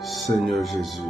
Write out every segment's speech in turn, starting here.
Seigneur Jésus.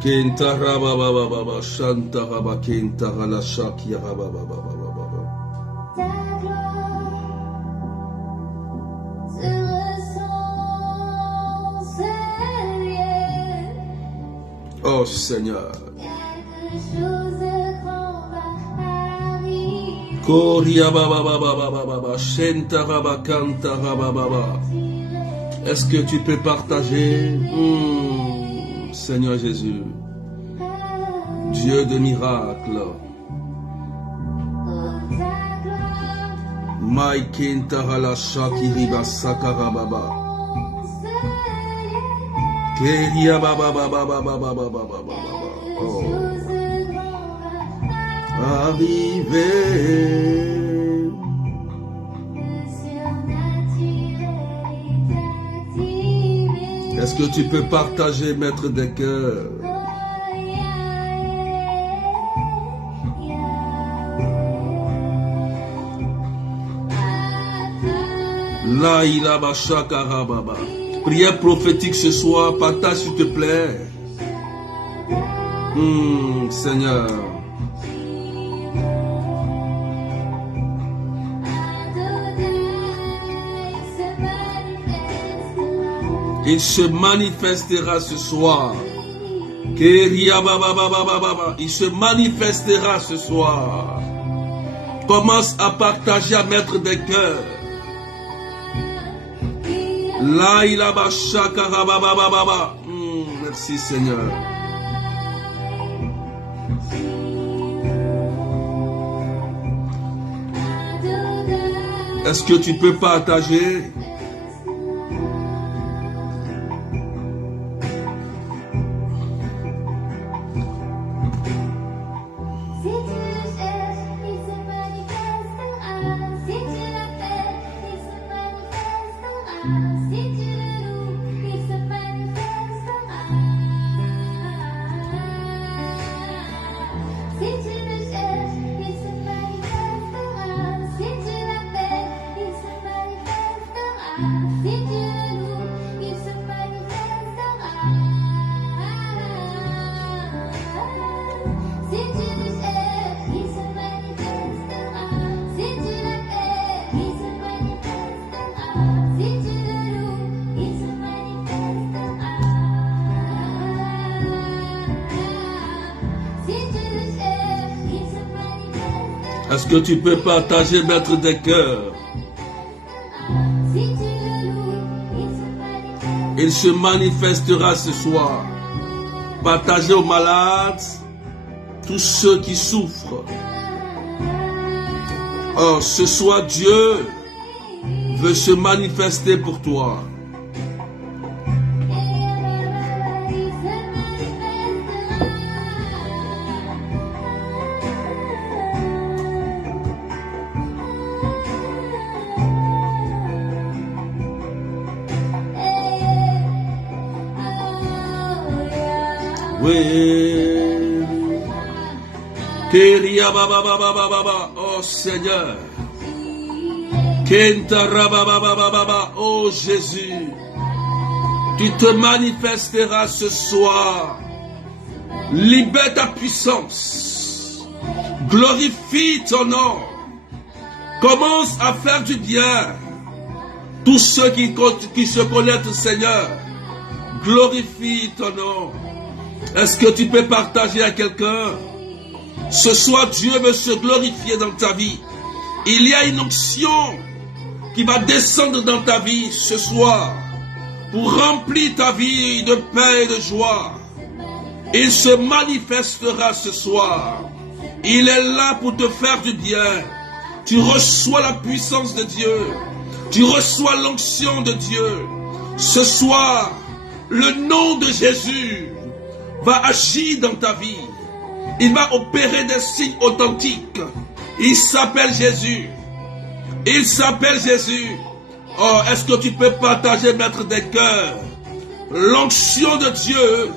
Kenta raba baba baba shanta raba kenta rala shaki raba baba baba baba. Oh Seigneur. Koria baba baba baba baba shenta raba kanta raba baba. Est-ce que tu peux partager? Seigneur Jésus, Dieu de miracles, Maïkintara Shakiriba Sakarababa, Keria Baba Baba Baba Baba Baba. Oh. Arrivé. Est-ce que tu peux partager, maître des cœurs? Là, il a Bachakarababa. Prière prophétique ce soir, partage s'il te plaît. Seigneur. Il se manifestera ce soir. Il se manifestera ce soir. Commence à partager, à mettre des cœurs. Là, il a Bachakarababa. Merci Seigneur. Est-ce que tu peux partager? Est-ce que tu peux partager, maître des cœurs? Il se manifestera ce soir. Partagez aux malades, tous ceux qui souffrent. Oh, ce soir, Dieu veut se manifester pour toi. Oh Seigneur, Kenta rabababababa. Oh Jésus, tu te manifesteras ce soir. Libère ta puissance. Glorifie ton nom. Commence à faire du bien. Tous ceux qui se connaissent, Seigneur, glorifie ton nom. Est-ce que tu peux partager à quelqu'un? Ce soir, Dieu veut se glorifier dans ta vie. Il y a une onction qui va descendre dans ta vie ce soir pour remplir ta vie de paix et de joie. Il se manifestera ce soir. Il est là pour te faire du bien. Tu reçois la puissance de Dieu. Tu reçois l'onction de Dieu. Ce soir, le nom de Jésus va agir dans ta vie. Il va opérer des signes authentiques. Il s'appelle Jésus. Il s'appelle Jésus. Oh, est-ce que tu peux partager, maître des cœurs? L'onction de Dieu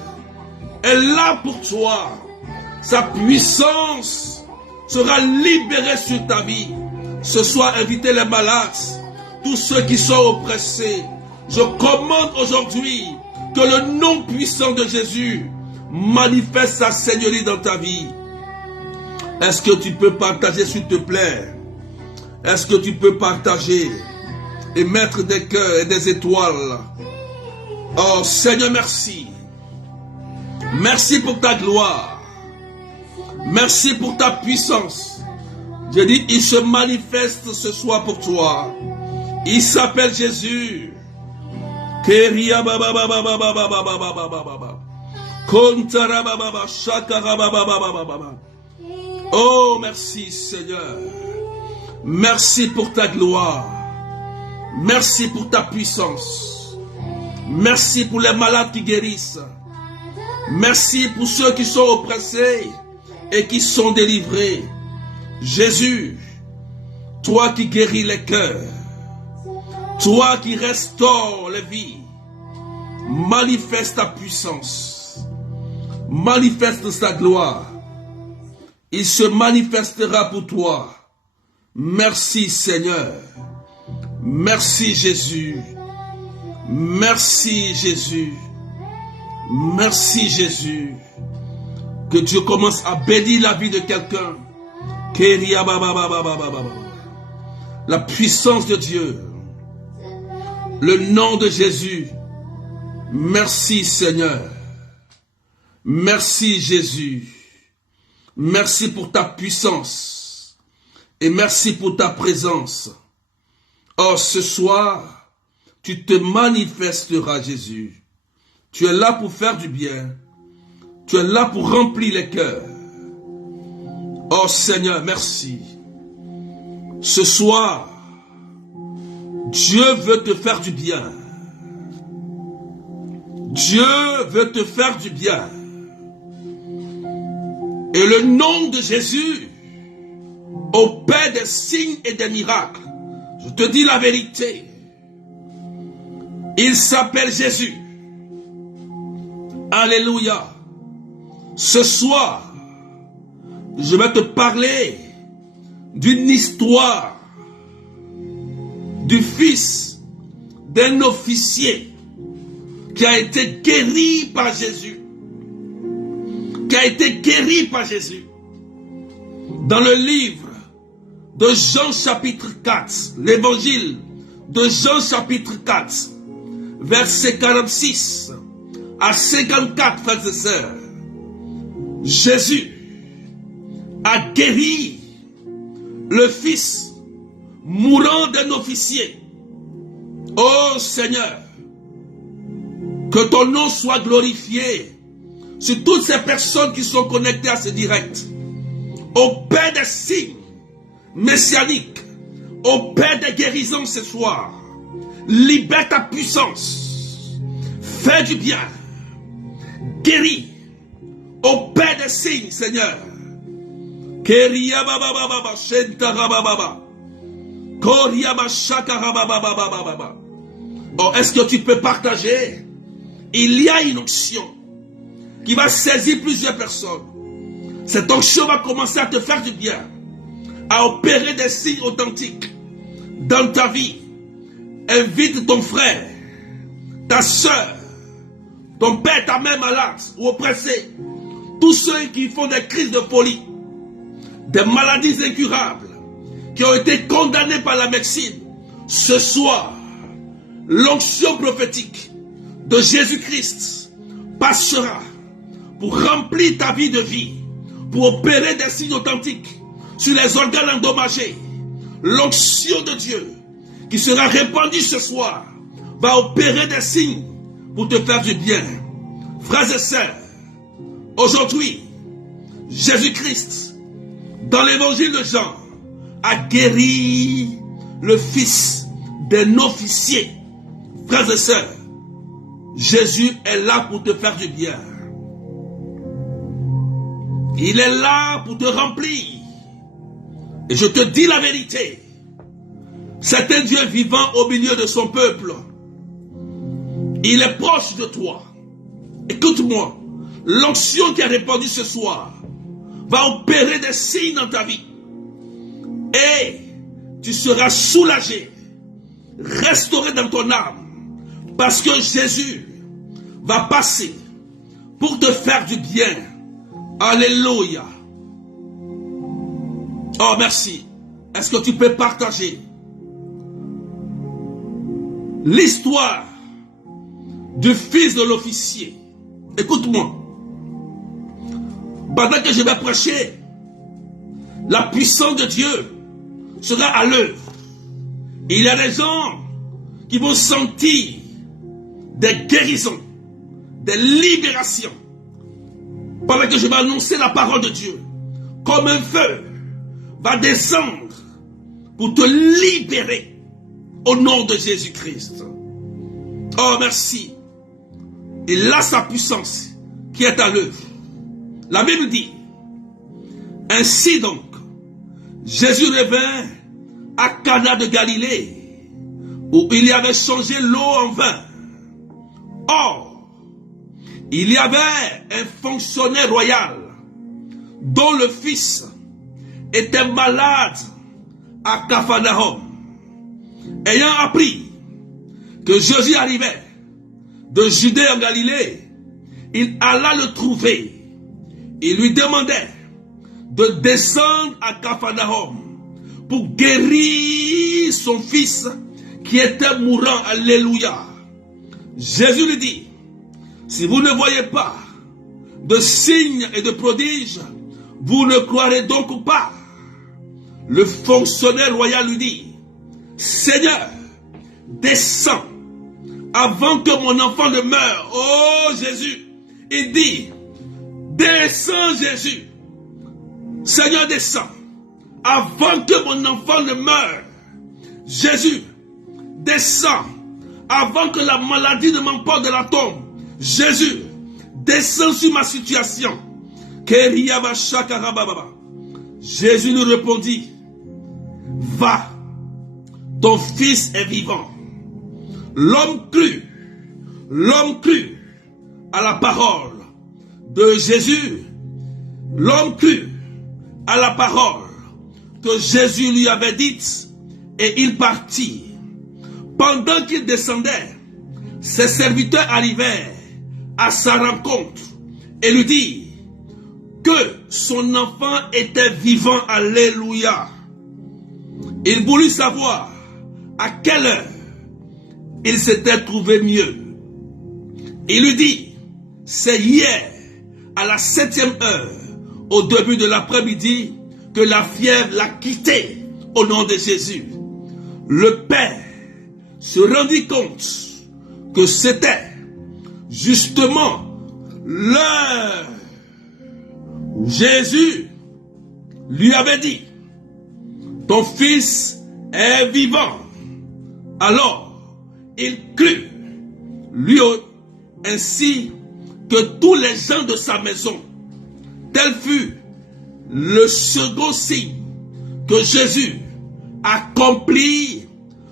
est là pour toi. Sa puissance sera libérée sur ta vie. Ce soir, invitez les malades, tous ceux qui sont oppressés. Je commande aujourd'hui que le nom puissant de Jésus manifeste sa seigneurie dans ta vie. Est-ce que tu peux partager, s'il te plaît? Est-ce que tu peux partager et mettre des cœurs et des étoiles? Oh Seigneur, merci. Merci pour ta gloire. Merci pour ta puissance. Je dis, il se manifeste ce soir pour toi. Il s'appelle Jésus. Oh, merci Seigneur. Merci pour ta gloire. Merci pour ta puissance. Merci pour les malades qui guérissent. Merci pour ceux qui sont oppressés et qui sont délivrés. Jésus, toi qui guéris les cœurs, toi qui restaures les vies, manifeste ta puissance, manifeste sa gloire. Il se manifestera pour toi. Merci Seigneur. Merci Jésus. Merci Jésus. Merci Jésus. Que Dieu commence à bénir la vie de quelqu'un. La puissance de Dieu. Le nom de Jésus. Merci Seigneur. Merci Jésus. Merci pour ta puissance. Et merci pour ta présence. Oh, ce soir, tu te manifesteras, Jésus. Tu es là pour faire du bien. Tu es là pour remplir les cœurs. Oh Seigneur, merci. Ce soir, Dieu veut te faire du bien. Dieu veut te faire du bien. Et le nom de Jésus opère des signes et des miracles. Je te dis la vérité. Il s'appelle Jésus. Alléluia. Ce soir, je vais te parler d'une histoire du fils d'un officier qui a été guéri par Jésus. Qui a été guéri par Jésus. Dans le livre de Jean chapitre 4, l'évangile de Jean chapitre 4, verset 46 à 54, frères et sœurs, Jésus a guéri le fils mourant d'un officier. Oh Seigneur, que ton nom soit glorifié sur toutes ces personnes qui sont connectées à ce direct. Opère des signes messianiques, opère des guérisons ce soir. Libère ta puissance. Fais du bien. Guéris. Opère des signes, Seigneur. Oh, est-ce que tu peux partager? Il y a une onction qui va saisir plusieurs personnes. Cette onction va commencer à te faire du bien, à opérer des signes authentiques, dans ta vie. Invite ton frère, ta soeur, ton père, ta mère malade ou oppressé. Tous ceux qui font des crises de folie, des maladies incurables, qui ont été condamnés par la médecine. Ce soir, l'onction prophétique de Jésus-Christ passera pour remplir ta vie de vie, pour opérer des signes authentiques sur les organes endommagés. L'onction de Dieu qui sera répandue ce soir va opérer des signes pour te faire du bien. Frères et sœurs, aujourd'hui, Jésus-Christ, dans l'évangile de Jean, a guéri le fils d'un officier. Frères et sœurs, Jésus est là pour te faire du bien. Il est là pour te remplir. Et je te dis la vérité. C'est un Dieu vivant au milieu de son peuple. Il est proche de toi. Écoute-moi. L'onction qui a répandu ce soir va opérer des signes dans ta vie. Et tu seras soulagé, restauré dans ton âme. Parce que Jésus va passer pour te faire du bien. Alléluia. Oh, merci. Est-ce que tu peux partager l'histoire du fils de l'officier? Écoute-moi. Pendant que je vais prêcher, la puissance de Dieu sera à l'œuvre. Il y a des gens qui vont sentir des guérisons, des libérations. Pendant que je vais annoncer la parole de Dieu, comme un feu va descendre pour te libérer au nom de Jésus-Christ. Oh, merci. Il a sa puissance qui est à l'œuvre. La Bible dit, ainsi donc, Jésus revint à Cana de Galilée, où il y avait changé l'eau en vin. Or, il y avait un fonctionnaire royal, dont le fils était malade à Capharnaüm. Ayant appris que Jésus arrivait de Judée en Galilée, il alla le trouver. Il lui demandait de descendre à Capharnaüm pour guérir son fils qui était mourant. Alléluia. Jésus lui dit, si vous ne voyez pas de signes et de prodiges, vous ne croirez donc pas. Le fonctionnaire royal lui dit, Seigneur, descends avant que mon enfant ne meure. Oh Jésus, il dit, descends Jésus. Seigneur, descends avant que mon enfant ne meure. Jésus, descends avant que la maladie ne m'emporte de la tombe. Jésus, descends sur ma situation. Jésus lui répondit, va, ton fils est vivant. L'homme crut à la parole de Jésus. L'homme crut à la parole que Jésus lui avait dite et il partit. Pendant qu'il descendait, ses serviteurs arrivèrent à sa rencontre et lui dirent que son enfant était vivant. Alléluia. Il voulut savoir à quelle heure il s'était trouvé mieux. Il lui dit, c'est hier à la 7e heure, au début de l'après-midi, que la fièvre l'a quitté au nom de Jésus. Le père se rendit compte que c'était justement l'heure où Jésus lui avait dit, ton fils est vivant. Alors, il crut, lui ainsi que tous les gens de sa maison. Tel fut le second signe que Jésus accomplit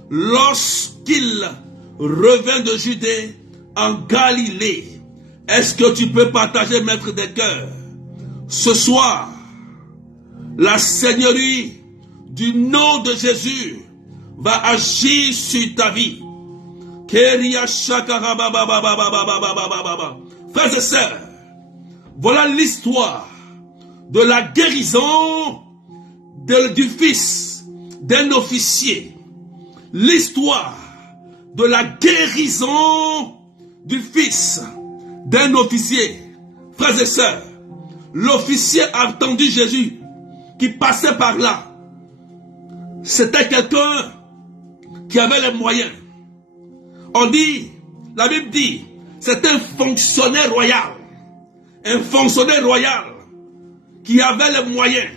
lorsqu'il revint de Judée en Galilée. Est-ce que tu peux partager, maître des cœurs, ce soir, la seigneurie du nom de Jésus va agir sur ta vie. Frères et sœurs, voilà l'histoire de la guérison du fils d'un officier. L'histoire de la guérison du fils d'un officier. Frères et sœurs, l'officier a entendu Jésus qui passait par là. C'était quelqu'un qui avait les moyens. On dit, la Bible dit, c'est un fonctionnaire royal. Un fonctionnaire royal qui avait les moyens,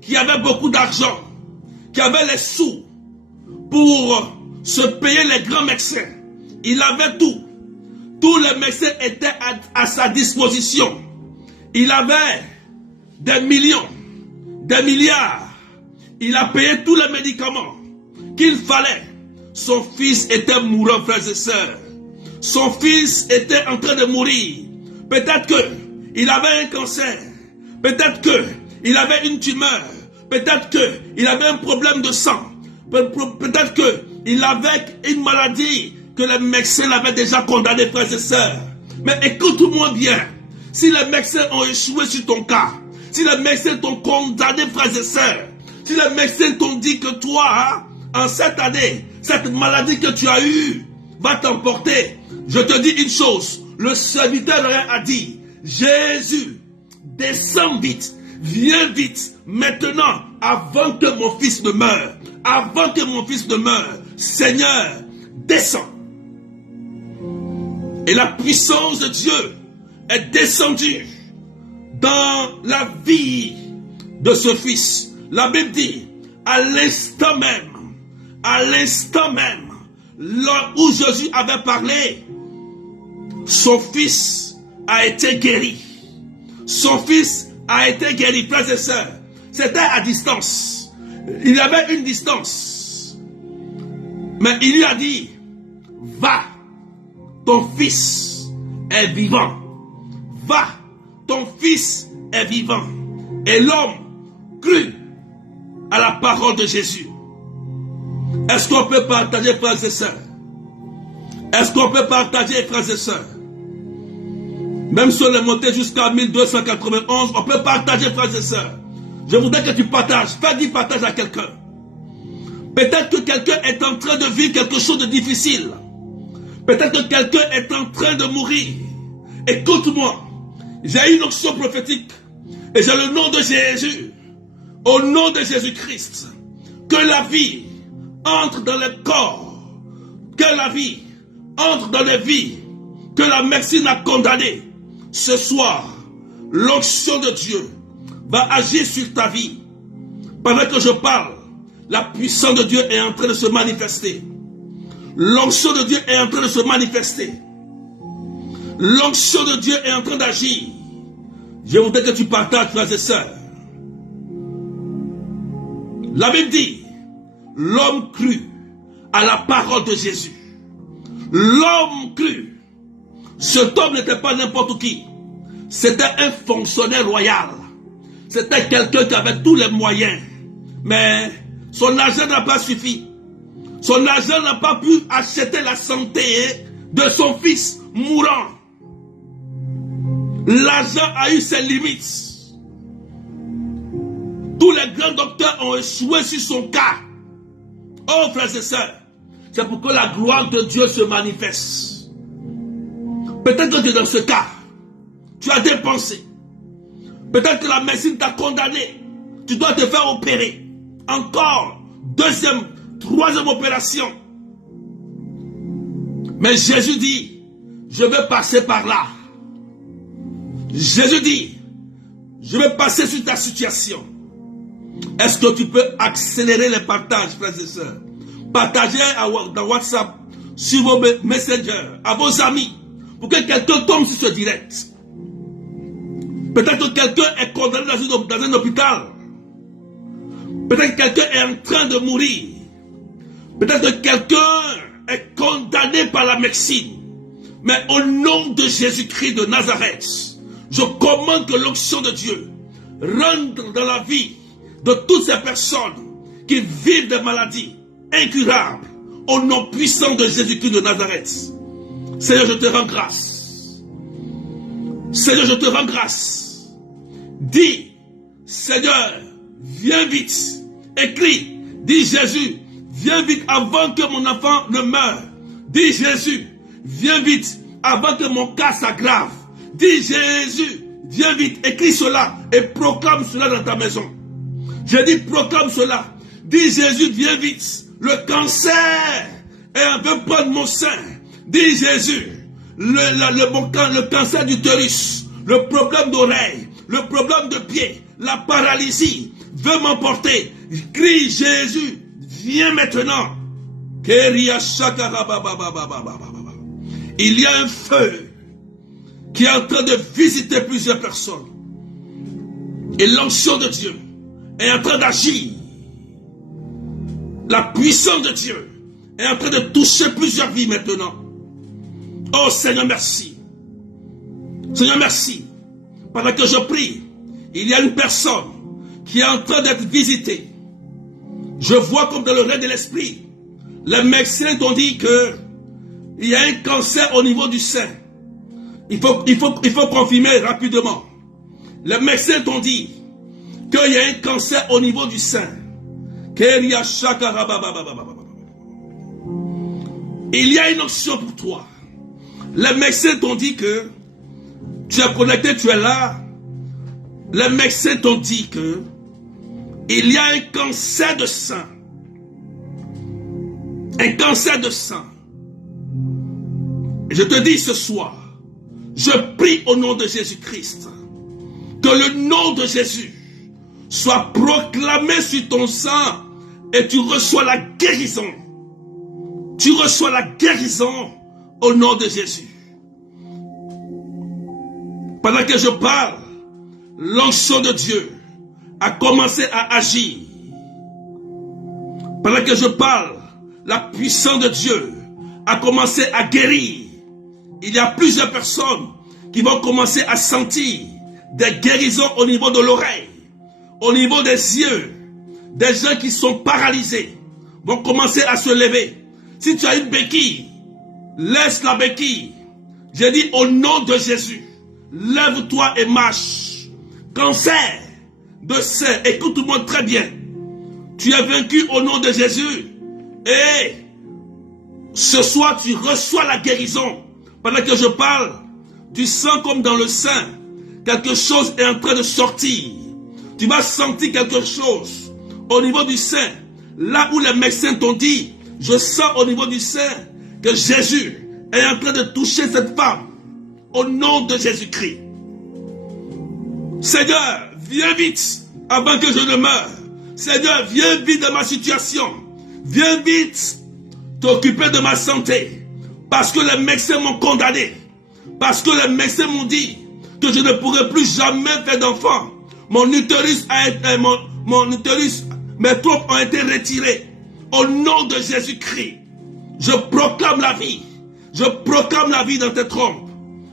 qui avait beaucoup d'argent, qui avait les sous pour se payer les grands médecins. Il avait tout. Tous les médecins étaient à sa disposition. Il avait des millions, des milliards. Il a payé tous les médicaments qu'il fallait. Son fils était mourant, frères et sœurs. Son fils était en train de mourir. Peut-être qu'il avait un cancer. Peut-être qu'il avait une tumeur. Peut-être qu'il avait un problème de sang. Peut-être qu'il avait une maladie que les médecins l'avaient déjà condamné, frères et sœurs. Mais écoute-moi bien. Si les médecins ont échoué sur ton cas, si les médecins t'ont condamné, frères et sœurs, si les médecins t'ont dit que toi, en cette année, cette maladie que tu as eue va t'emporter, je te dis une chose, le serviteur a dit, Jésus, descends vite, viens vite, maintenant, avant que mon fils ne meure, avant que mon fils ne meure, Seigneur, descends. Et la puissance de Dieu est descendue dans la vie de ce fils. La Bible dit, à l'instant même, là où Jésus avait parlé, son fils a été guéri. Son fils a été guéri, frères et sœurs. C'était à distance. Il y avait une distance. Mais il lui a dit, va, ton fils est vivant. Va, ton fils est vivant. Et l'homme crut à la parole de Jésus. Est-ce qu'on peut partager, frères et sœurs? Est-ce qu'on peut partager, frères et sœurs? Même si on est monté jusqu'à 1291, on peut partager, frères et sœurs. Je voudrais que tu partages. Fais du partage à quelqu'un. Peut-être que quelqu'un est en train de vivre quelque chose de difficile. Peut-être que quelqu'un est en train de mourir. Écoute-moi. J'ai une onction prophétique. Et j'ai le nom de Jésus. Au nom de Jésus-Christ. Que la vie entre dans le corps. Que la vie entre dans les vies. Que la médecine a condamné. Ce soir, l'onction de Dieu va agir sur ta vie. Pendant que je parle, la puissance de Dieu est en train de se manifester. L'onction de Dieu est en train de se manifester. L'onction de Dieu est en train d'agir. Je voudrais que tu partages, frères et sœurs. La Bible dit, l'homme crut à la parole de Jésus. L'homme crut. Cet homme n'était pas n'importe qui. C'était un fonctionnaire royal. C'était quelqu'un qui avait tous les moyens. Mais son argent n'a pas suffi. Son argent n'a pas pu acheter la santé de son fils mourant. L'argent a eu ses limites. Tous les grands docteurs ont échoué sur son cas. Oh, frères et sœurs, c'est pour que la gloire de Dieu se manifeste. Peut-être que dans ce cas, tu as dépensé. Peut-être que la médecine t'a condamné. Tu dois te faire opérer. Encore, deuxième, troisième opération. Mais Jésus dit, je vais passer par là. Jésus dit, je vais passer sur ta situation. Est-ce que tu peux accélérer les partages, frères et sœurs? Partagez dans WhatsApp, sur vos messengers, à vos amis, pour que quelqu'un tombe sur ce direct. Peut-être que quelqu'un est condamné dans un hôpital. Peut-être que quelqu'un est en train de mourir. Peut-être que quelqu'un est condamné par la médecine. Mais au nom de Jésus-Christ de Nazareth, je commande que l'onction de Dieu rentre dans la vie de toutes ces personnes qui vivent des maladies. incurable, au nom puissant de Jésus-Christ de Nazareth. Seigneur, je te rends grâce. Seigneur, je te rends grâce. Dis, Seigneur, viens vite. Écris, dis Jésus, viens vite avant que mon enfant ne meure. Dis Jésus, viens vite avant que mon cas s'aggrave. Dis Jésus, viens vite. Écris cela et proclame cela dans ta maison. Je dis proclame cela. Dis Jésus, viens vite. Le cancer veut prendre mon sein. Dis Jésus, le cancer d'utérus, le problème d'oreille, le problème de pied, la paralysie veut m'emporter. Crie Jésus, viens maintenant. Il y a un feu qui est en train de visiter plusieurs personnes. Et l'onction de Dieu est en train d'agir. La puissance de Dieu est en train de toucher plusieurs vies maintenant. Oh Seigneur, merci. Seigneur, merci. Pendant que je prie, il y a une personne qui est en train d'être visitée. Je vois comme dans le règne de l'esprit, les médecins t'ont dit que il y a un cancer au niveau du sein. Il faut confirmer rapidement. Les médecins t'ont dit qu'il y a un cancer au niveau du sein. Il y a une option pour toi. Les médecins t'ont dit que tu es connecté, tu es là. Les médecins t'ont dit que il y a un cancer de sein. Un cancer de sein. Je te dis ce soir, je prie au nom de Jésus-Christ, que le nom de Jésus soit proclamé sur ton sang et tu reçois la guérison. Tu reçois la guérison au nom de Jésus. Pendant que je parle, l'onction de Dieu a commencé à agir. Pendant que je parle, la puissance de Dieu a commencé à guérir. Il y a plusieurs personnes qui vont commencer à sentir des guérisons au niveau de l'oreille, au niveau des yeux. Des gens qui sont paralysés vont commencer à se lever. Si tu as une béquille, laisse la béquille. J'ai dit au nom de Jésus, lève-toi et marche. Cancer de sein, écoute tout le monde très bien. Tu es vaincu au nom de Jésus. Et ce soir, tu reçois la guérison. Pendant que je parle, tu sens comme dans le sein, quelque chose est en train de sortir. Tu vas sentir quelque chose au niveau du sein. Là où les médecins t'ont dit, je sens au niveau du sein que Jésus est en train de toucher cette femme. Au nom de Jésus-Christ. Seigneur, viens vite avant que je ne meure. Seigneur, viens vite dans ma situation. Viens vite t'occuper de ma santé. Parce que les médecins m'ont condamné. Parce que les médecins m'ont dit que je ne pourrai plus jamais faire d'enfant. Mon utérus, mes trompes ont été retirées. Au nom de Jésus-Christ, je proclame la vie. Je proclame la vie dans tes trompes.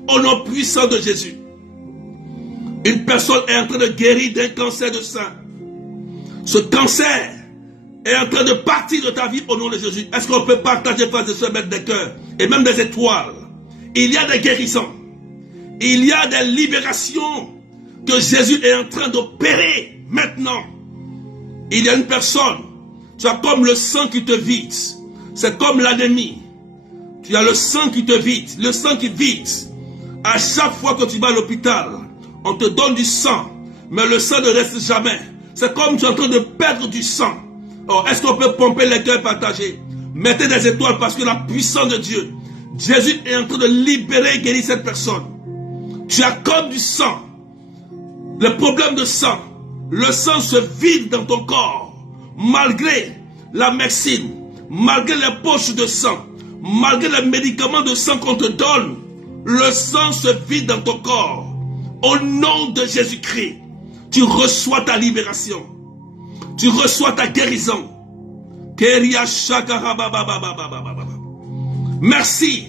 Au nom puissant de Jésus. Une personne est en train de guérir d'un cancer de sein. Ce cancer est en train de partir de ta vie au nom de Jésus. Est-ce qu'on peut partager, frères et sœurs, mettre des cœurs et même des étoiles? Il y a des guérisons. Il y a des libérations que Jésus est en train d'opérer maintenant. Il y a une personne, tu as comme le sang qui te vide. C'est comme l'anémie. Tu as le sang qui te vide, le sang qui vide. À chaque fois que tu vas à l'hôpital, on te donne du sang, mais le sang ne reste jamais. C'est comme tu es en train de perdre du sang. Oh, est-ce qu'on peut pomper les cœurs partagés? Mettez des étoiles parce que la puissance de Dieu, Jésus est en train de libérer et guérir cette personne. Tu as comme du sang, le problème de sang. Le sang se vide dans ton corps, malgré la médecine, malgré les poches de sang, malgré les médicaments de sang qu'on te donne. Le sang se vide dans ton corps. Au nom de Jésus-Christ, tu reçois ta libération. Tu reçois ta guérison. Merci.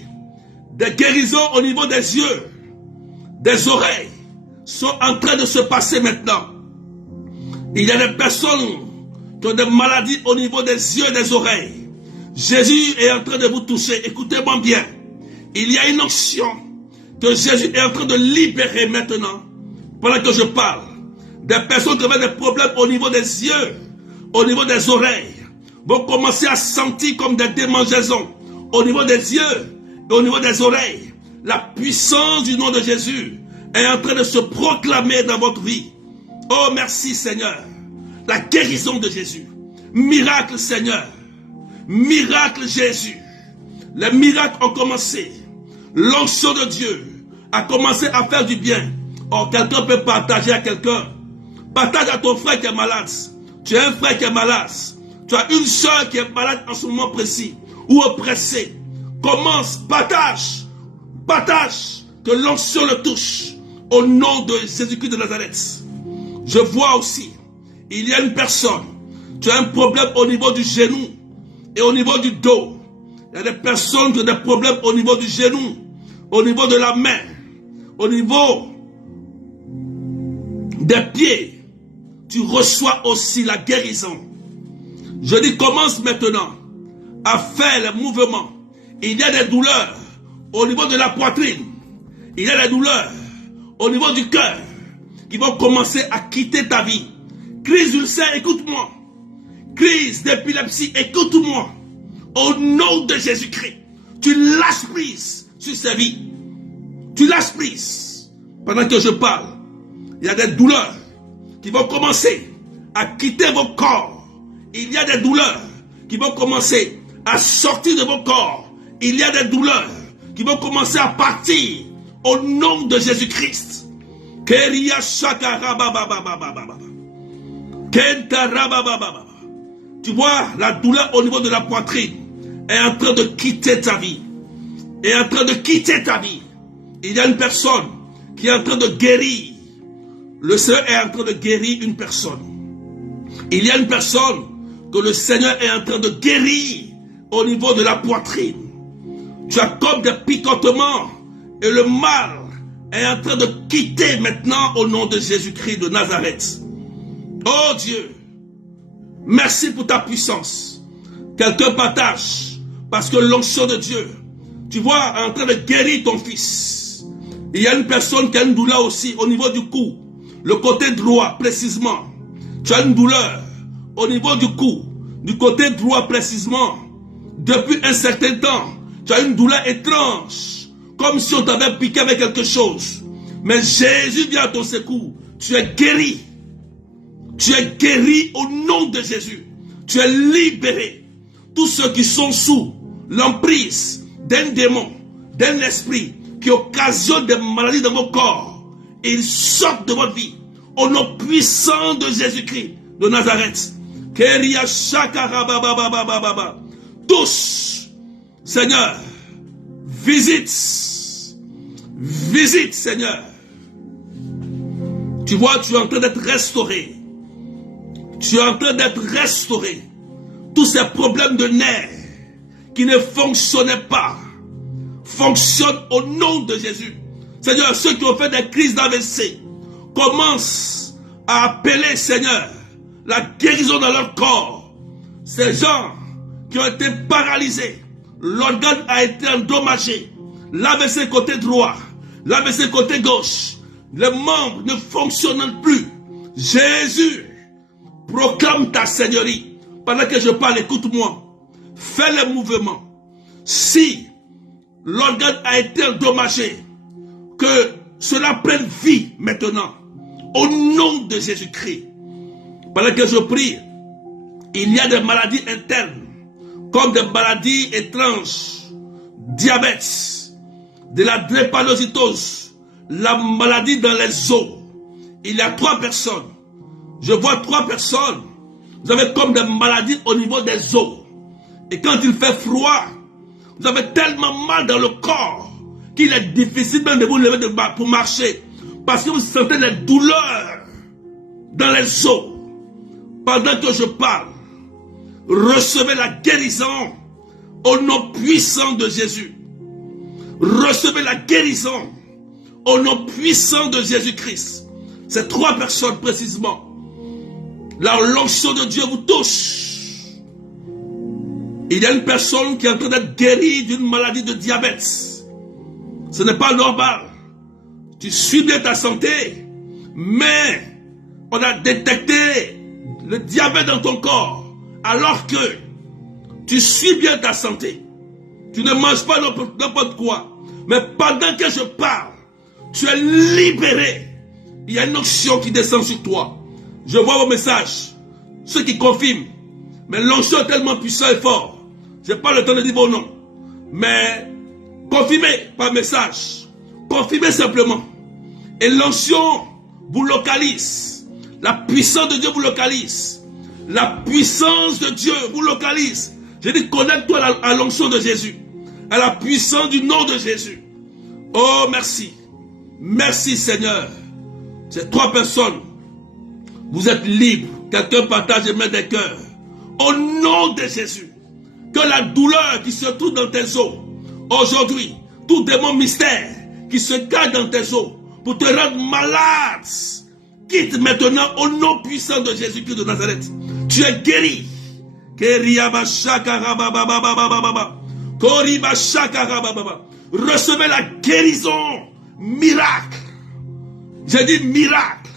Des guérisons au niveau des yeux, des oreilles sont en train de se passer maintenant. Il y a des personnes qui ont des maladies au niveau des yeux et des oreilles. Jésus est en train de vous toucher. Écoutez-moi bien. Il y a une onction que Jésus est en train de libérer maintenant, pendant que je parle. Des personnes qui avaient des problèmes au niveau des yeux, au niveau des oreilles, vont commencer à sentir comme des démangeaisons au niveau des yeux et au niveau des oreilles. La puissance du nom de Jésus est en train de se proclamer dans votre vie. Oh, merci Seigneur. La guérison de Jésus. Miracle Seigneur. Miracle Jésus. Les miracles ont commencé. L'onction de Dieu a commencé à faire du bien. Oh, quelqu'un peut partager à quelqu'un. Partage à ton frère qui est malade. Tu as un frère qui est malade. Tu as une soeur qui est malade en ce moment précis ou oppressée. Commence, partage. Partage. Que l'onction le touche. Au nom de Jésus-Christ de Nazareth. Je vois aussi, il y a une personne. Tu as un problème au niveau du genou et au niveau du dos. Il y a des personnes qui ont des problèmes au niveau du genou, au niveau de la main, au niveau des pieds. Tu reçois aussi la guérison. Je dis, commence maintenant à faire les mouvements. Il y a des douleurs au niveau de la poitrine. Il y a des douleurs au niveau du cœur qui vont commencer à quitter ta vie. Crise d'ulcère, écoute-moi. Crise d'épilepsie, écoute-moi. Au nom de Jésus-Christ, tu lâches prise sur sa vie. Tu lâches prise. Pendant que je parle, il y a des douleurs qui vont commencer à quitter vos corps. Il y a des douleurs qui vont commencer à sortir de vos corps. Il y a des douleurs qui vont commencer à partir au nom de Jésus-Christ. Tu vois, la douleur au niveau de la poitrine est en train de quitter ta vie. Est en train de quitter ta vie. Il y a une personne qui est en train de guérir. Le Seigneur est en train de guérir une personne. Il y a une personne que le Seigneur est en train de guérir au niveau de la poitrine. Tu as comme des picotements et le mal est en train de quitter maintenant au nom de Jésus-Christ de Nazareth. Oh Dieu, merci pour ta puissance. Quelqu'un partage parce que l'onction de Dieu, tu vois, est en train de guérir ton fils. Il y a une personne qui a une douleur aussi au niveau du cou, le côté droit précisément. Tu as une douleur au niveau du cou, du côté droit précisément. Depuis un certain temps, tu as une douleur étrange, comme si on t'avait piqué avec quelque chose. Mais Jésus vient à ton secours. Tu es guéri. Tu es guéri au nom de Jésus. Tu es libéré. Tous ceux qui sont sous l'emprise d'un démon, d'un esprit qui occasionne des maladies dans vos corps, ils sortent de votre vie au nom puissant de Jésus-Christ de Nazareth. Tous, Seigneur, visite, Seigneur. Tu vois, tu es en train d'être restauré. Tu es en train d'être restauré. Tous ces problèmes de nerfs qui ne fonctionnaient pas fonctionnent au nom de Jésus. Seigneur, ceux qui ont fait des crises d'AVC commencent à appeler, Seigneur, la guérison dans leur corps. Ces gens qui ont été paralysés, l'organe a été endommagé, l'AVC côté droit, l'AVC côté gauche, les membres ne fonctionnent plus. Jésus, proclame ta seigneurie. Pendant que je parle, écoute-moi. Fais le mouvement. Si l'organe a été endommagé, que cela prenne vie maintenant. Au nom de Jésus-Christ. Pendant que je prie, il y a des maladies internes, comme des maladies étranges, diabète, de la drépanocytose, la maladie dans les os. Il y a 3 personnes. Je vois 3 personnes. Vous avez comme des maladies au niveau des os. Et quand il fait froid, vous avez tellement mal dans le corps qu'il est difficile même de vous lever pour marcher. Parce que vous sentez les douleurs dans les os. Pendant que je parle, recevez la guérison au nom puissant de Jésus. Recevez la guérison au nom puissant de Jésus-Christ. Ces 3 personnes précisément. La l'onction de Dieu vous touche. Il y a une personne qui est en train d'être guérie d'une maladie de diabète. Ce n'est pas normal. Tu suis bien ta santé, mais on a détecté le diabète dans ton corps, alors que tu suis bien ta santé. Tu ne manges pas n'importe quoi. Mais pendant que je parle, tu es libéré. Il y a une onction qui descend sur toi. Je vois vos messages. Ceux qui confirment. Mais l'onction est tellement puissant et fort. Je n'ai pas le temps de dire vos noms. Mais confirmez par message. Confirmez simplement. Et l'onction vous localise. La puissance de Dieu vous localise. La puissance de Dieu vous localise. Je dis, connecte-toi à l'onction de Jésus. À la puissance du nom de Jésus. Oh, merci. Merci, Seigneur. Ces 3 personnes, vous êtes libres. Quelqu'un partage et met des cœurs. Au nom de Jésus, que la douleur qui se trouve dans tes os, aujourd'hui, tout démon mystère qui se cache dans tes os pour te rendre malade, quitte maintenant au nom puissant de Jésus-Christ de Nazareth. Tu es guéri. Recevez la guérison miracle. J'ai dit miracle.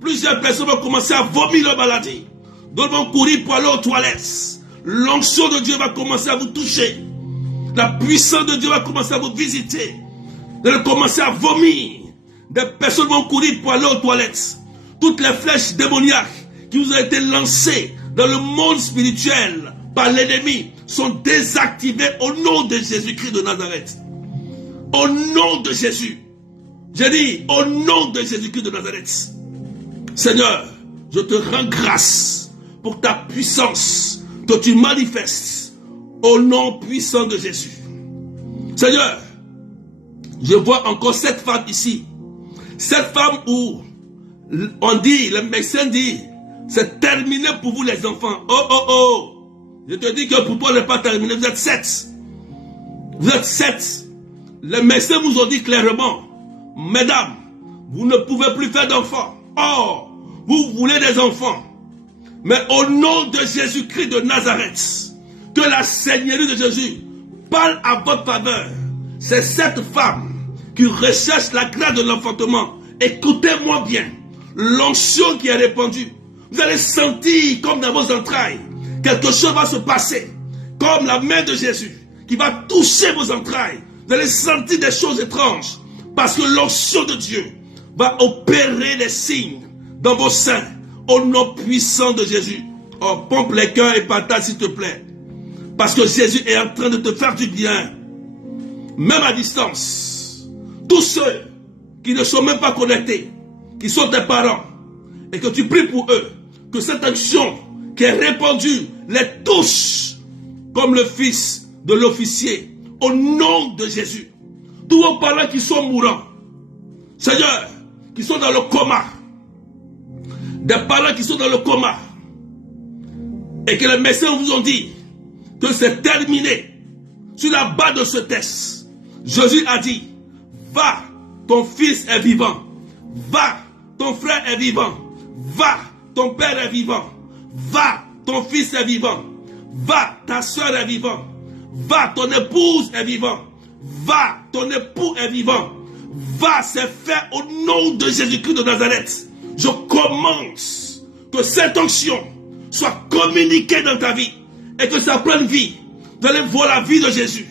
Plusieurs personnes vont commencer à vomir leur maladie. D'autres vont courir pour aller aux toilettes. L'onction de Dieu va commencer à vous toucher. La puissance de Dieu va commencer à vous visiter. Vous allez commencer à vomir. Des personnes vont courir pour aller aux toilettes. Toutes les flèches démoniaques qui vous ont été lancées dans le monde spirituel par l'ennemi sont désactivées au nom de Jésus-Christ de Nazareth. Au nom de Jésus. J'ai dit au nom de Jésus-Christ de Nazareth. Seigneur, je te rends grâce pour ta puissance que tu manifestes au nom puissant de Jésus. Seigneur, je vois encore cette femme ici. Cette femme où on dit, le médecin dit, c'est terminé pour vous les enfants. Oh, oh, oh. Je te dis que pour toi, ce n'est pas terminé. Vous êtes 7. Vous êtes 7. Les médecins vous ont dit clairement, mesdames, vous ne pouvez plus faire d'enfants. Oh, vous voulez des enfants. Mais au nom de Jésus-Christ de Nazareth, que la Seigneurie de Jésus parle à votre faveur. C'est cette femme qui recherche la grâce de l'enfantement. Écoutez-moi bien. L'onction qui est répandue. Vous allez sentir comme dans vos entrailles. Quelque chose va se passer. Comme la main de Jésus qui va toucher vos entrailles. Vous allez sentir des choses étranges. Parce que l'onction de Dieu va opérer les signes dans vos seins. Au nom puissant de Jésus. Oh, pompe les cœurs et partage s'il te plaît. Parce que Jésus est en train de te faire du bien. Même à distance. Tous ceux qui ne sont même pas connectés, qui sont tes parents, et que tu pries pour eux, que cette action qui est répandue les touche comme le fils de l'officier, au nom de Jésus. Tous vos parents qui sont mourants, Seigneur, qui sont dans le coma, des parents qui sont dans le coma, et que les médecins vous ont dit que c'est terminé. Sur la base de ce test, Jésus a dit, va, ton fils est vivant, va, ton frère est vivant, va, ton père est vivant, va, ton fils est vivant, va, ta soeur est vivant, va, ton épouse est vivant, va, ton époux est vivant, va, c'est fait au nom de Jésus-Christ de Nazareth. Je commence que cette onction soit communiquée dans ta vie et que ça prenne vie. Vous allez voir la vie de Jésus.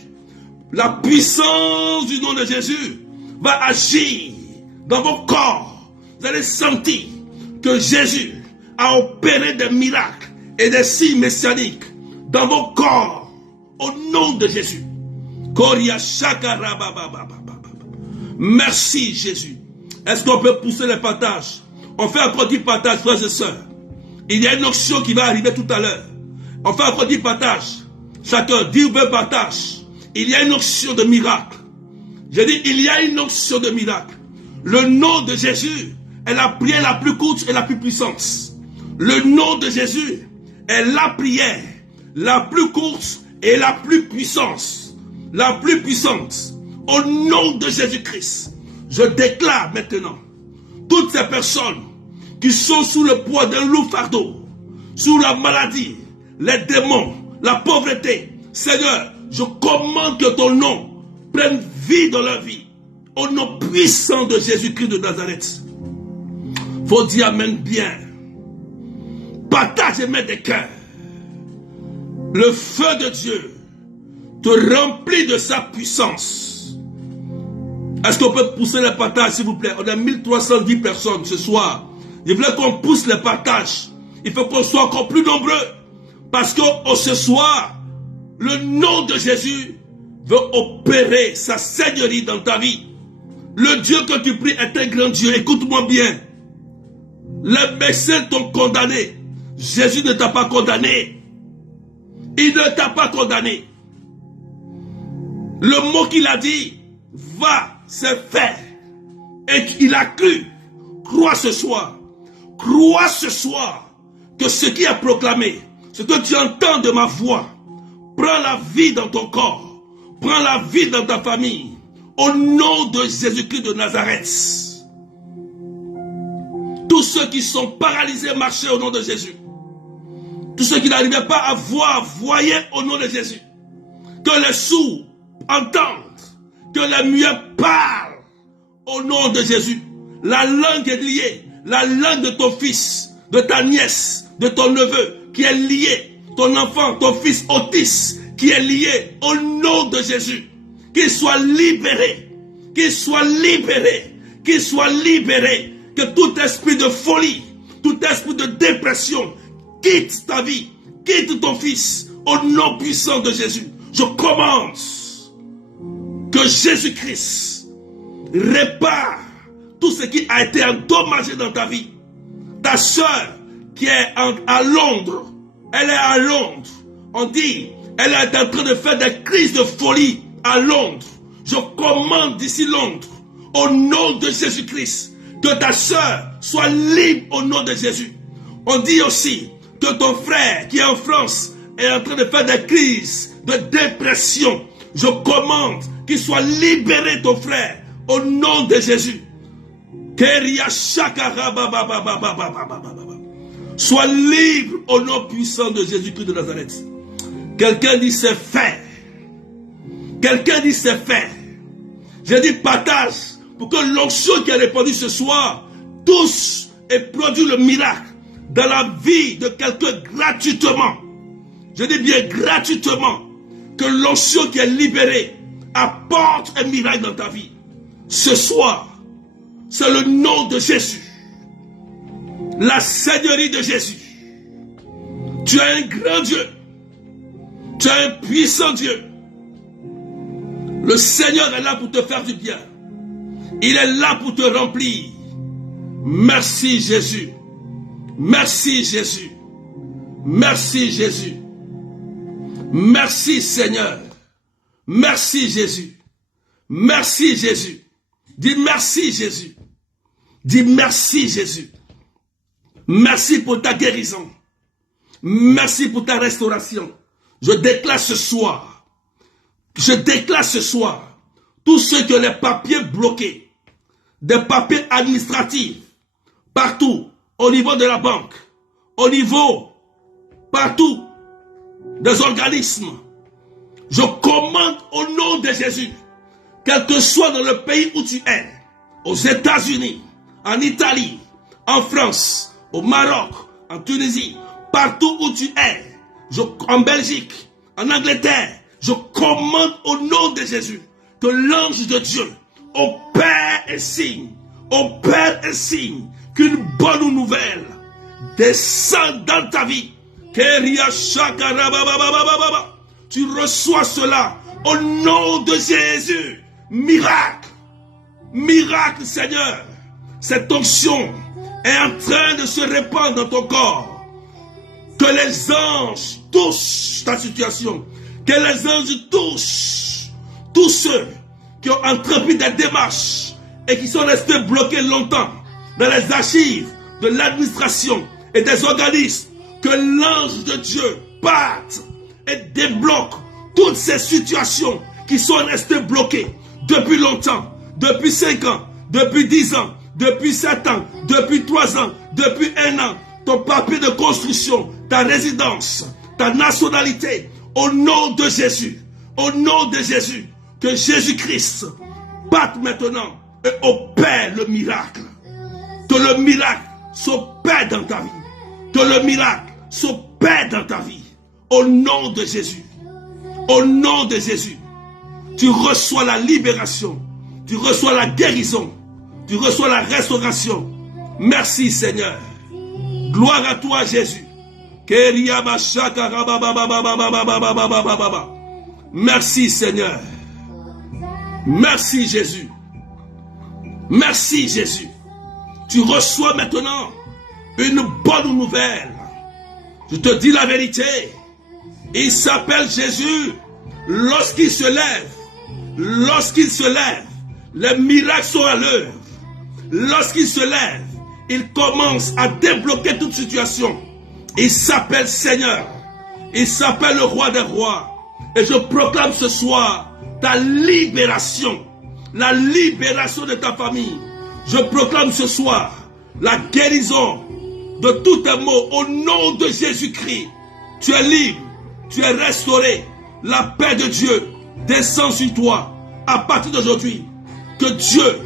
La puissance du nom de Jésus va agir dans vos corps. Vous allez sentir que Jésus a opéré des miracles et des signes messianiques dans vos corps. Au nom de Jésus. Merci Jésus. Est-ce qu'on peut pousser les partages? On fait un petit partage, frères et sœurs. Il y a une onction qui va arriver tout à l'heure. On fait un petit partage. Chacun dit ou veut partage. Il y a une onction de miracle. Je dis, il y a une onction de miracle. Le nom de Jésus est la prière la plus courte et la plus puissante. Le nom de Jésus est la prière la plus courte et la plus puissante. La plus puissante. Au nom de Jésus-Christ, je déclare maintenant, toutes ces personnes qui sont sous le poids d'un lourd fardeau, sous la maladie, les démons, la pauvreté, Seigneur, je commande que ton nom prenne vie dans leur vie. Au nom puissant de Jésus-Christ de Nazareth. Faut dire amen bien. Partage et mets des cœurs. Le feu de Dieu te remplit de sa puissance. Est-ce qu'on peut pousser les partages, s'il vous plaît? On a 1310 personnes ce soir. Je voulais qu'on pousse les partages. Il faut qu'on soit encore plus nombreux. Parce que ce soir, le nom de Jésus veut opérer sa seigneurie dans ta vie. Le Dieu que tu pries est un grand Dieu. Écoute-moi bien. Les médecins t'ont condamné. Jésus ne t'a pas condamné. Il ne t'a pas condamné. Le mot qu'il a dit, va, c'est fait. Et qu'il a cru. Crois ce soir. Crois ce soir que ce qui est proclamé, ce que tu entends de ma voix, prends la vie dans ton corps. Prends la vie dans ta famille. Au nom de Jésus-Christ de Nazareth. Tous ceux qui sont paralysés, marchez au nom de Jésus. Tous ceux qui n'arrivaient pas à voir, voyez au nom de Jésus. Que les sourds entendent. Que les muets parlent. Au nom de Jésus. La langue est liée. La langue de ton fils, de ta nièce, de ton neveu, qui est liée. Ton enfant, ton fils autiste, qui est lié au nom de Jésus. Qu'il soit libéré. Qu'il soit libéré. Qu'il soit libéré. Que tout esprit de folie, tout esprit de dépression, quitte ta vie, quitte ton fils, au nom puissant de Jésus. Je commande que Jésus-Christ répare tout ce qui a été endommagé dans ta vie. Ta soeur qui est à Londres, elle est à Londres. On dit, elle est en train de faire des crises de folie à Londres. Je commande d'ici Londres, au nom de Jésus-Christ, que ta soeur soit libre au nom de Jésus. On dit aussi que ton frère qui est en France est en train de faire des crises de dépression. Je commande qu'il soit libéré, ton frère, au nom de Jésus. Sois libre au nom puissant de Jésus-Christ de Nazareth. Quelqu'un dit c'est fait. Quelqu'un dit c'est fait. J'ai dit partage pour que l'onction qui est répandue ce soir touche et produit le miracle dans la vie de quelqu'un gratuitement. Je dis bien gratuitement. Que l'onction qui est libérée apporte un miracle dans ta vie. Ce soir, c'est le nom de Jésus. La seigneurie de Jésus. Tu es un grand Dieu. Tu es un puissant Dieu. Le Seigneur est là pour te faire du bien. Il est là pour te remplir. Merci Jésus. Merci Jésus. Merci Jésus. Merci Seigneur. Merci Jésus. Merci Jésus. Dis merci Jésus. Dis merci Jésus. Merci pour ta guérison. Merci pour ta restauration. Je déclare ce soir. Je déclare ce soir. Tous ceux qui ont les papiers bloqués. Des papiers administratifs. Partout. Au niveau de la banque. Au niveau. Partout. Des organismes. Je commande au nom de Jésus. Quel que soit dans le pays où tu es. Aux États-Unis. En Italie. En France. Au Maroc. En Tunisie. Partout où tu es. En Belgique. En Angleterre. Je commande au nom de Jésus. Que l'ange de Dieu opère et signe. Opère et signe. Qu'une bonne nouvelle descende dans ta vie. Tu reçois cela au nom de Jésus. Miracle. Miracle, Seigneur. Cette onction est en train de se répandre dans ton corps. Que les anges touchent ta situation. Que les anges touchent tous ceux qui ont entrepris des démarches et qui sont restés bloqués longtemps dans les archives de l'administration et des organismes. Que l'ange de Dieu parte et débloque toutes ces situations qui sont restées bloquées depuis longtemps, depuis 5 ans, depuis 10 ans, depuis 7 ans, depuis 3 ans, depuis 1 an. Ton papier de construction, ta résidence, ta nationalité, Au nom de Jésus. Au nom de Jésus. Que Jésus-Christ batte maintenant et opère le miracle. Que le miracle s'opère dans ta vie. Que le miracle s'opère dans ta vie. Au nom de Jésus. Au nom de Jésus. Tu reçois la libération. Tu reçois la guérison. Tu reçois la restauration. Merci Seigneur. Gloire à toi Jésus. Merci Seigneur. Merci Jésus. Merci Jésus. Tu reçois maintenant une bonne nouvelle. Je te dis la vérité. Il s'appelle Jésus. Lorsqu'il se lève, les miracles sont à l'œuvre. Lorsqu'il se lève, il commence à débloquer toute situation. Il s'appelle Seigneur. Il s'appelle le roi des rois. Et je proclame ce soir ta libération. La libération de ta famille. Je proclame ce soir la guérison de tous tes maux au nom de Jésus-Christ. Tu es libre. Tu es restauré. La paix de Dieu descend sur toi à partir d'aujourd'hui. Que Dieu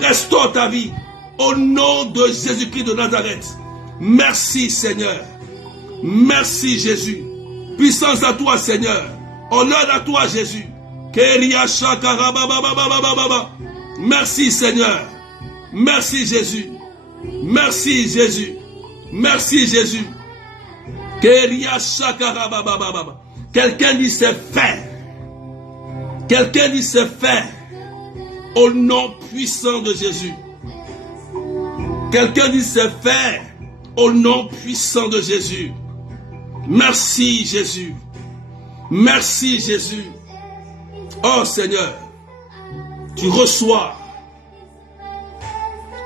restaure ta vie au nom de Jésus-Christ de Nazareth. Merci Seigneur. Merci Jésus. Puissance à toi Seigneur. Honneur à toi Jésus. Merci Seigneur. Merci Jésus. Merci Jésus. Merci Jésus. Quelqu'un dit c'est fait. Quelqu'un dit c'est fait. Au nom puissant de Jésus. Quelqu'un dit c'est fait. Au nom puissant de Jésus. Merci Jésus. Merci Jésus. Oh Seigneur, tu reçois.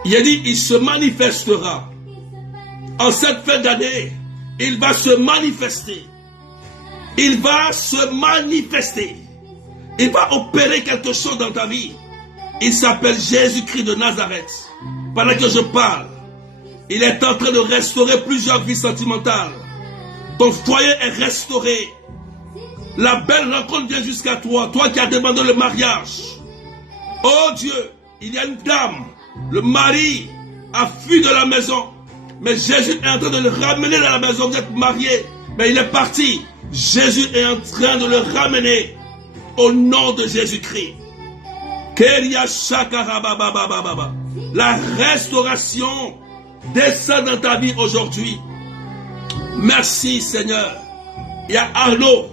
Il a dit, il se manifestera. En cette fin d'année, il va se manifester. Il va se manifester. Il va opérer quelque chose dans ta vie. Il s'appelle Jésus-Christ de Nazareth. Pendant que je parle, il est en train de restaurer plusieurs vies sentimentales. Ton foyer est restauré. La belle rencontre vient jusqu'à toi. Toi qui as demandé le mariage. Oh Dieu, il y a une dame. Le mari a fui de la maison. Mais Jésus est en train de le ramener dans la maison. Vous êtes mariés. Mais il est parti. Jésus est en train de le ramener. Au nom de Jésus-Christ. La restauration descend dans ta vie aujourd'hui. Merci Seigneur. Il y a Arnaud.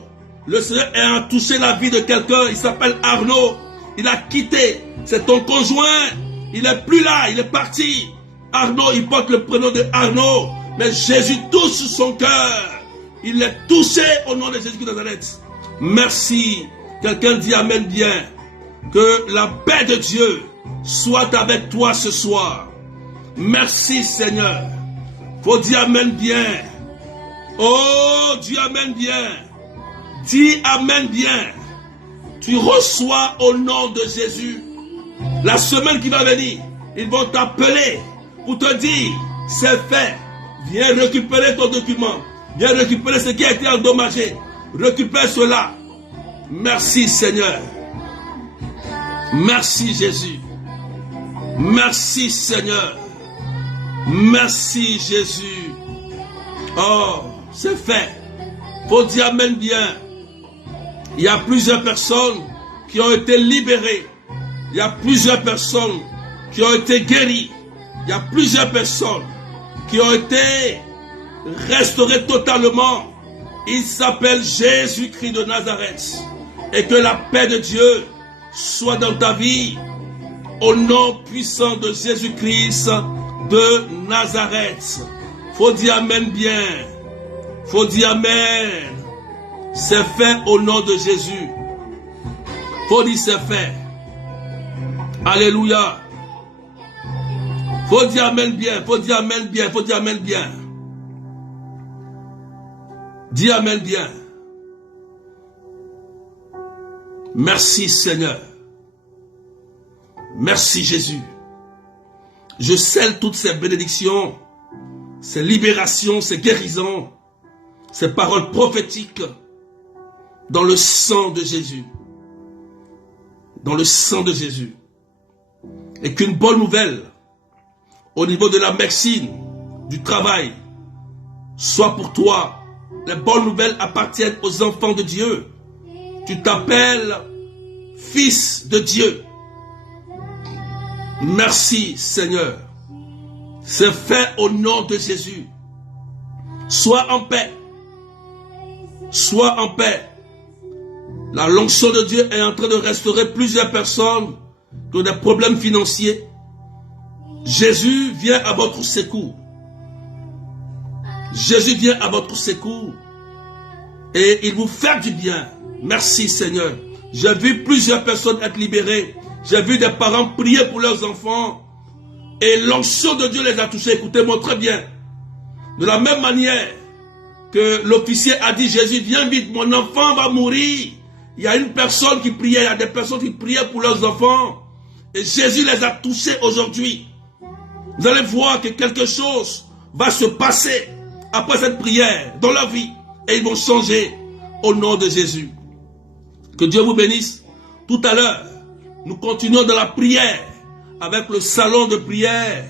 Le Seigneur a touché la vie de quelqu'un. Il s'appelle Arnaud. Il a quitté. C'est ton conjoint. Il n'est plus là. Il est parti. Arnaud, il porte le prénom de Arnaud. Mais Jésus touche son cœur. Il est touché au nom de Jésus de Nazareth. Merci. Quelqu'un dit Amen bien. Que la paix de Dieu soit avec toi ce soir. Merci Seigneur. Faut dire Amen bien. Oh, dis Amen bien. Dis Amen bien. Tu reçois au nom de Jésus. La semaine qui va venir, ils vont t'appeler pour te dire, c'est fait. Viens récupérer ton document. Viens récupérer ce qui a été endommagé. Récupère cela. Merci Seigneur. Merci Jésus. Merci Seigneur. Merci Jésus. Oh, c'est fait. Faut dire Amen bien. Il y a plusieurs personnes qui ont été libérées. Il y a plusieurs personnes qui ont été guéries. Il y a plusieurs personnes qui ont été restaurées totalement. Il s'appelle Jésus-Christ de Nazareth. Et que la paix de Dieu soit dans ta vie. Au nom puissant de Jésus-Christ de Nazareth. Faut dire Amen bien. Faut dire Amen. C'est fait au nom de Jésus. Faut dire c'est fait. Alléluia. Faut dire Amen bien. Faut dire Amen bien. Faut dire Amen bien. Dis Amen bien. Merci Seigneur. Merci Jésus. Je scelle toutes ces bénédictions, ces libérations, ces guérisons, ces paroles prophétiques dans le sang de Jésus. Dans le sang de Jésus. Et qu'une bonne nouvelle au niveau de la médecine, du travail, soit pour toi. Les bonnes nouvelles appartiennent aux enfants de Dieu. Tu t'appelles fils de Dieu. Merci Seigneur. C'est fait au nom de Jésus. Sois en paix. Sois en paix. La l'onction de Dieu est en train de restaurer plusieurs personnes qui ont des problèmes financiers. Jésus vient à votre secours. Jésus vient à votre secours. Et il vous fait du bien. Merci Seigneur. J'ai vu plusieurs personnes être libérées. J'ai vu des parents prier pour leurs enfants. Et l'onction de Dieu les a touchés. Écoutez-moi très bien. De la même manière que l'officier a dit, Jésus, viens vite, mon enfant va mourir. Il y a une personne qui priait, il y a des personnes qui priaient pour leurs enfants. Et Jésus les a touchés aujourd'hui. Vous allez voir que quelque chose va se passer après cette prière dans leur vie. Et ils vont changer au nom de Jésus. Que Dieu vous bénisse. Tout à l'heure, nous continuons dans la prière avec le salon de prière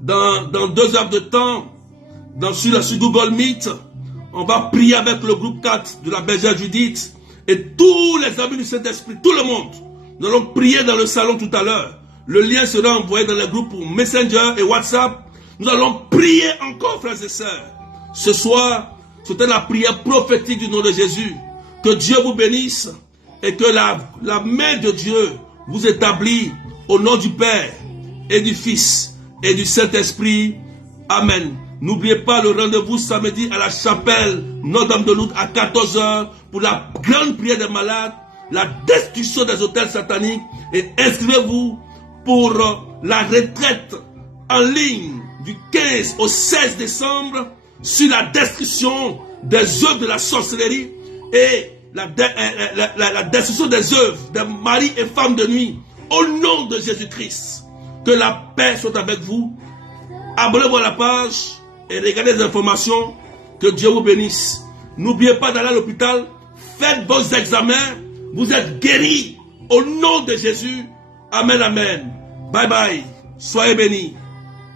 dans 2 heures de temps sur Google Meet. On va prier avec le groupe 4 de la bergère Judith et tous les amis du Saint-Esprit, tout le monde. Nous allons prier dans le salon tout à l'heure. Le lien sera envoyé dans les groupes pour Messenger et WhatsApp. Nous allons prier encore, frères et sœurs. Ce soir, c'était la prière prophétique du nom de Jésus. Que Dieu vous bénisse et que la main de Dieu vous établit au nom du Père et du Fils et du Saint-Esprit. Amen. N'oubliez pas le rendez-vous samedi à la chapelle Notre-Dame de Lourdes à 14 h pour la grande prière des malades, la destruction des hôtels sataniques, et inscrivez-vous pour la retraite en ligne du 15 au 16 décembre sur la destruction des œuvres de la sorcellerie et la destruction des œuvres des maris et femmes de nuit. Au nom de Jésus-Christ, que la paix soit avec vous. Abonnez-vous à la page et regardez les informations. Que Dieu vous bénisse. N'oubliez pas d'aller à l'hôpital. Faites vos examens. Vous êtes guéris. Au nom de Jésus. Amen, amen. Bye bye. Soyez bénis.